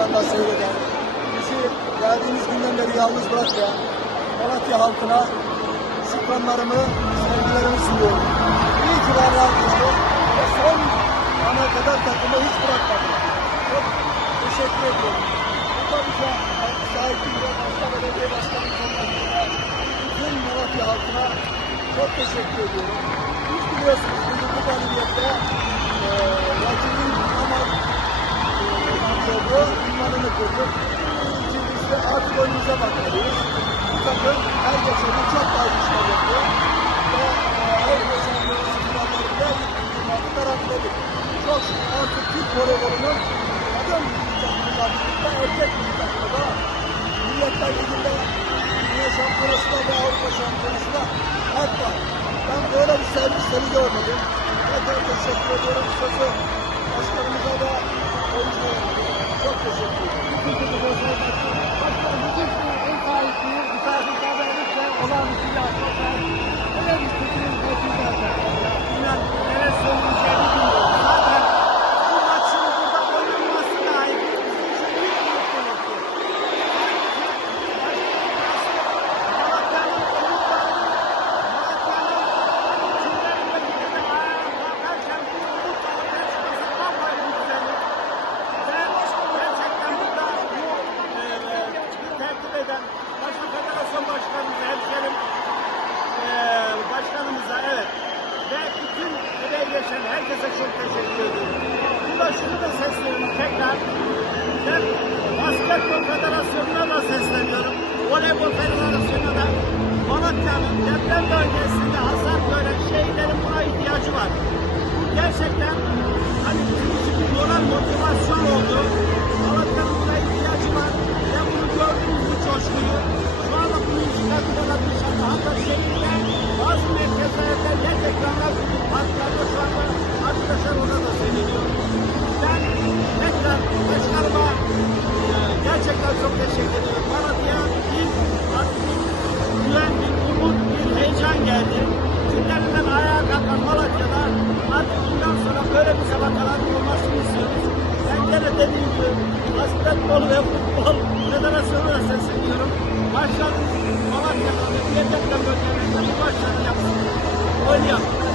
ekrandan seyreden, bizi geldiğimiz günden beri yalnız bırakmayan Malatya halkına şükranlarımı, sevgilerimi sunuyorum. İyi ki varlar diyorum ve son ana kadar takımı hiç bırakmadım. Çok teşekkür ediyorum. Bu bize şahitlik ve başta belediye başkanı sonrasında bütün Malatya halkına çok teşekkür ediyorum. Biz biliyorsunuz bizim bu galibiyette ünvanını kurduk. İkincisi artık önümüze bakmalıyız. Bu takım her geçen gün çok daha güçlü yapıyor. Ve e, her geçen gün ünvanlarında ünvanı garantiledik. Çok şükür artık Türk voleybolunun kadın birlikte erkek takımı da Milletler Ligi'nde Dünya Şampiyonası'nda ve Avrupa Şampiyonası'nda var. Ben böyle bir servis seni görmedim. Tekrar teşekkür ediyorum. Sözü başkanımıza da çok teşekkür ederim. Başkan bütün bu ev sahipliği, misafirperverlik ve olağanüstü bir federasyon başkanımıza, hemşerim e, başkanımıza evet ve bütün emeği geçen herkese çok teşekkür ediyorum. Burada şunu da sesleniyorum tekrar. Ben Basketbol Federasyonu'na da sesleniyorum. Voleybol Federasyonu'na da Malatya'nın deprem bölgesinde hasar gören şehirlerin buna ihtiyacı var. Gerçekten hani bizim için moral motivasyon oldu. Geldi. Günlerinden ayağa kalkan Malatya'da artık bundan sonra böyle bir sabahların olmasını istiyoruz. Ben gene dediğim gibi basketbol ve futbol federasyonuna sesleniyorum. Başkanım Malatya'da ve deprem bölgelerinde bu maçları yapsın. Oynayalım.